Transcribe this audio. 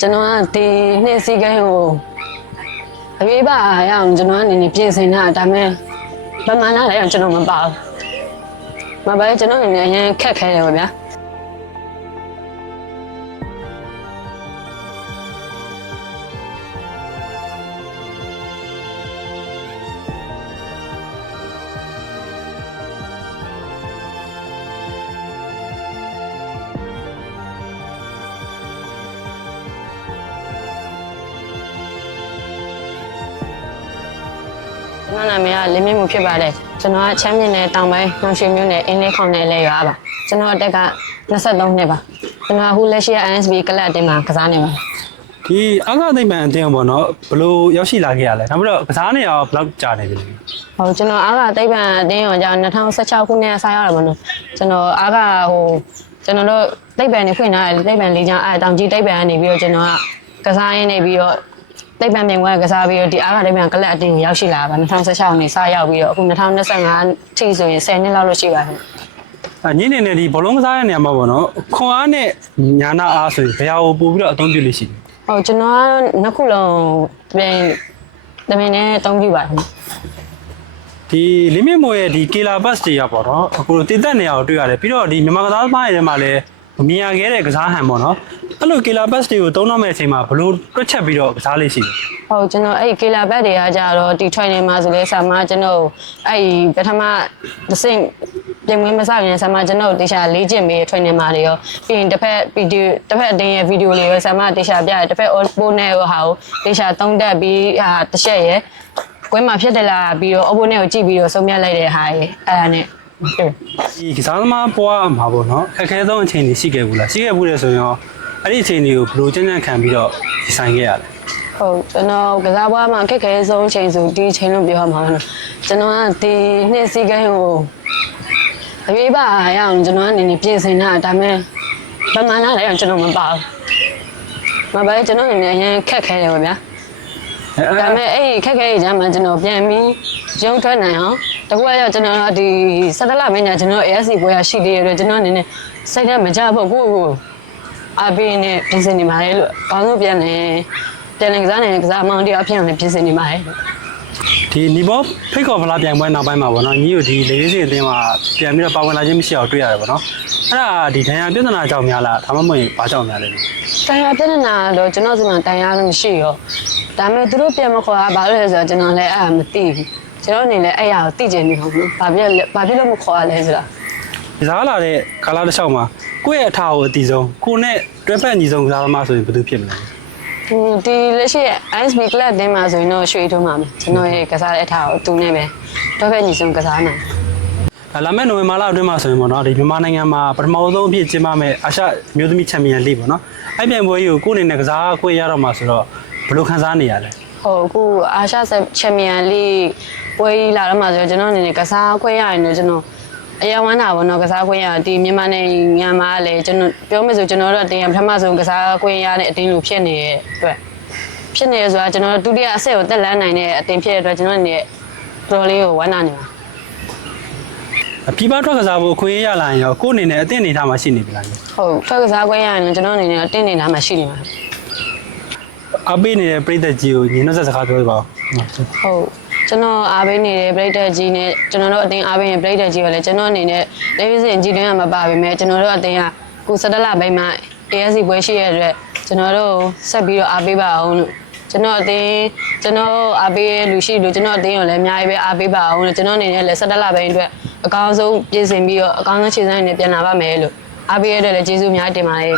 ကျွန်တော်ကဒီနှစ်စီကိုင်းကိုအရေးပါရအောင်ကျွန်တော်အနေနဲ့ပြင်ဆင်တာဒါပေမဲ့ဗမာလာလည်းကျွန်တော်မပါဘူးမပါကျွန်တော်အနေနဲ့အရင်ခက်ခဲတယ်ဗျာ ကျွန်တော်နာမည်ကလင်းမြင့်မှုဖြစ်ပါတယ်ကျွန်တော်ကချမ်းမြင့်နယ်တောင်ပိုင်းနှုံရွှေမြို့နယ်အင်းလေးခေါင်နယ်လဲရွာပါကျွန်တော်အသက်က23နှစ်ပါကျွန်တော်အခုလက်ရှိက NSB ကလပ်အတင်းမှာကစားနေပါဒီအာဂသိမ့်မှန်အတင်းပေါ့နော်ဘယ်လို့ရောက်ရှိလာခဲ့ရလဲဒါမှမဟုတ်ကစားနေရဘယ်လောက်ကြာနေပြီလဲဟုတ်ကျွန်တော်အားကသိပ္ပံအတင်းရောကြောင့်2016ခုနှစ်အစားရတာပေါ့နော်ကျွန်တော်အားကဟိုကျွန်တော်တို့သိပ္ပံနေဖွင့်ထားတယ်သိပ္ပံလေးချောင်းအဲတောင်ကြီးသိပ္ပံကနေပြီးတော့ကျွန်တော်ကကစားရင်းနေပြီးတော့ သိပ္ပံပြင်ပွဲကစားပြီးတော့ဒီအားကသိပ္ပံကလပ်အတင်းကိုရောက်ရှိလာပါ2016နေစရောက်ပြီးတော့အခု2025ထိဆိုရင်10နှစ်လောက်လို့ရှိပါပြီအညင်းနေနေဒီဘောလုံးကစားတဲ့နေရာမှာပေါ့နော်ခွန်အားနဲ့ညာနာအားဆိုရင်ဘယ်ဟာကိုပို့ပြီးတော့အသုံးပြုလို့ရှိလဲဟုတ်ကျွန်တော်ကတော့နှစ်ခုလုံးပြင်တမင်နဲ့အသုံးပြုပါတယ်ဒီလင်းမြင့်မိုးရဲ့ဒီကေလာဘတ်တွေကပေါ့နော်အခုတည်တက်နေရကိုတွေ့ရတယ်ပြီးတော့ဒီမြန်မာကစားသမားတွေထဲမှာလည်း မြင်ရခဲ့တဲ့ကစားဟန်ပေါ့နော်အဲ့လိုကေလာဘတ်တွေကိုသုံးတော့မဲ့အချိန်မှာဘယ်လို့တွက်ချက်ပြီးတော့ကစားလေးရှိလဲဟုတ်ကျွန်တော်အဲ့ကီလာဘက်တွေကကြတော့ဒီ training မှာဆိုလဲဆာမကျွန်တော်အဲ့ပထမတစ်ဆင့်ပြင်ဝင်မစရင်ဆာမကျွန်တော်တေချာလေ့ကျင့်ပြီး training မှာတွေရောပြီးရင်တစ်ဖက်ဗီဒီယိုတစ်ဖက်အတင်းရဲ့ဗီဒီယိုလေးရောဆာမတေချာပြတယ်တစ်ဖက် oppo နဲ့ရောဟာကိုတေချာသုံးတက်ပြီးဟာတစ်ချက်ရယ်ကွင်းမှာဖြစ်တယ်လားပြီးတော့ oppo နဲ့ကိုကြည့်ပြီးတော့ဆုံးဖြတ်လိုက်တဲ့ဟာရယ်အဲ့ဒါနဲ့ဟုတ် ဒီကစားသမားပွားမှာပေါ့နော်အခက်အခဲဆုံးအချိန်တွေရှိခဲ့ဘူးလားရှိခဲ့ဘူးလေဆိုရင်ရောအဲ့ဒီအချိန်တွေကိုဘယ်လိုကြံ့ကြံ့ခံပြီးတော့ဒီဆိုင်ခဲ့ရလဲဟုတ်ကျွန်တော်ကစားပွဲမှာအခက်ခဲဆုံးအချိန်ဆိုဒီအချိန်လို့ပြောရမှာပါနော်ကျွန်တော်ကဒီနှစ်စီကိုင်းကိုအရေးပါရအောင်ကျွန်တော်အနေနဲ့ပြင်ဆင်တာဒါပေမဲ့ဗမာလာလည်းကျွန်တော်မပါဘူးမပါကျွန်တော်အနေနဲ့အရင်ခက်ခဲတယ်ပေါ့ဗျာဒါပေမဲ့အဲ့ဒီခက်ခဲရေးချမ်းမှာကျွန်တော်ပြန်ပြီးရုံထွက်နိုင်အောင် တကွက်ရောက်ကျွန်တော်ဒီစက်တလမင်းညာကျွန်တော် ASC ပွဲရရှိသေးတယ်လို့ကျွန်တော်အနေနဲ့စိတ်ထဲမကြဖို့ကိုကိုအပင်းနဲ့ပြင်ဆင်နေပါလေလို့အကောင်းဆုံးပြန်နေပြန်နေကစားနေတဲ့ကစားအမောင်တရားဖြစ်အောင်လည်းပြင်ဆင်နေပါလေဒီနီဘောဖိတ်ခေါ်ဖလားပြိုင်ပွဲနောက်ပိုင်းမှာပေါ့နော်ညီတို့ဒီလေရေးစင်အသင်းမှာပြန်ပြီးတော့ပါဝင်လာခြင်းမရှိအောင်တွေ့ရတယ်ပေါ့နော်အဲ့ဒါဒီဒဏ်ရာပြဿနာကြောင့်များလားဒါမှမဟုတ်ရင်ဘာကြောင့်များလဲလို့တရားပြဿနာတော့ကျွန်တော်စီမှာတရားလည်းမရှိရောဒါပေမဲ့သူတို့ပြန်မခေါ်တာဘာလို့လဲဆိုတော့ကျွန်တော်လည်းအဲ့ဒါမသိဘူး ကျွန်တော်အနေနဲ့အဲ့အရာကိုသိချင်နေဟုတ်ဘူးဘာဖြစ်လဲဘာဖြစ်လို့မခေါ်ရလဲဆိုတာဒီစားလာတဲ့ကာလာတစ်လျှောက်မှာကိုယ့်ရဲ့အထာကိုအတီဆုံးကိုနဲ့တွဲဖက်ညီဆုံးကစားသမားဆိုရင်ဘယ်သူဖြစ်မလဲဟိုဒီလက်ရှိ ISB club တင်းမှာဆိုရင်တော့ရွှေထုံးပါမယ်ကျွန်တော်ရဲ့ကစားတဲ့အထားကိုသူနဲ့ပဲတော့ပဲညီဆုံးကစားမှာဒါလာမယ့်နိုဝင်ဘာလအတွင်းမှာဆိုရင်ပေါ့နော်ဒီမြန်မာနိုင်ငံမှာပထမဆုံးအဖြစ်ကျင်းပမယ့်အာရှမျိုးသမီးချန်ပီယံလိပေါ့နော်အဲ့ပြိုင်ပွဲကြီးကိုကိုယ့်အနေနဲ့ကစားခွင့်ရတော့မှာဆိုတော့ဘယ်လိုခံစားနေရလဲ ဟိုအခုအာရှချန်ပီယံလိပွဲကြီးလာတော့မှဆိုတော့ကျွန်တော်အနေနဲ့ကစားခွင့်ရရင်တော့ကျွန်တော်အယဝမ်းတာပေါ့နော်ကစားခွင့်ရဒီမြန်မာနိုင်ငံမှာလည်းကျွန်တော်ပြောမယ်ဆိုကျွန်တော်တို့အတင်းပထမဆုံးကစားခွင့်ရတဲ့အတင်းလိုဖြစ်နေတဲ့အတွက်ဖြစ်နေရဆိုတာကျွန်တော်ဒုတိယအဆင့်ကိုတက်လန်းနိုင်တဲ့အတင်းဖြစ်တဲ့အတွက်ကျွန်တော်အနေနဲ့တော်လေးကိုဝမ်းသာနေပါအပြိပထွက်ကစားဖို့အခွင့်အရေးရလာရင်ရောကိုယ့်အနေနဲ့အသင့်အနေထားမှာရှိနေပြီလားဟုတ်ထွက်ကစားခွင့်ရရင်ကျွန်တော်အနေနဲ့အတင်းနေတာမှရှိနေမှာ အပေးနေတဲ့ပြည်သက်ကြီးကိုညီနှုတ်ဆက်စကားပြောပြပါဦးဟုတ်ကျွန်တော်အားပေးနေတဲ့ပရိသတ်ကြီးနဲ့ကျွန်တော်တို့အတင်းအားပေးနေတဲ့ပရိသတ်ကြီးကလည်းကျွန်တော်အနေနဲ့လေးစင်ကြည်တွင်းကမပါပါပဲကျွန်တော်တို့အတင်းကကုစတလဘိုင်းမှာ ASC ပွဲရှိရတဲ့ကျွန်တော်တို့ဆက်ပြီးတော့အားပေးပါအောင်လို့ကျွန်တော်အတင်းကျွန်တော်အားပေးလူရှိလို့ကျွန်တော်အတင်းကိုလည်းအများကြီးပဲအားပေးပါအောင်လို့ကျွန်တော်အနေနဲ့လည်းစတလဘိုင်းအတွက်အကောင်းဆုံးပြင်ဆင်ပြီးတော့အကောင်းဆုံးခြေစမ်းနေပြန်လာပါမယ်လို့အားပေးရတဲ့လည်းကျေးဇူးအများကြီးတင်ပါတယ်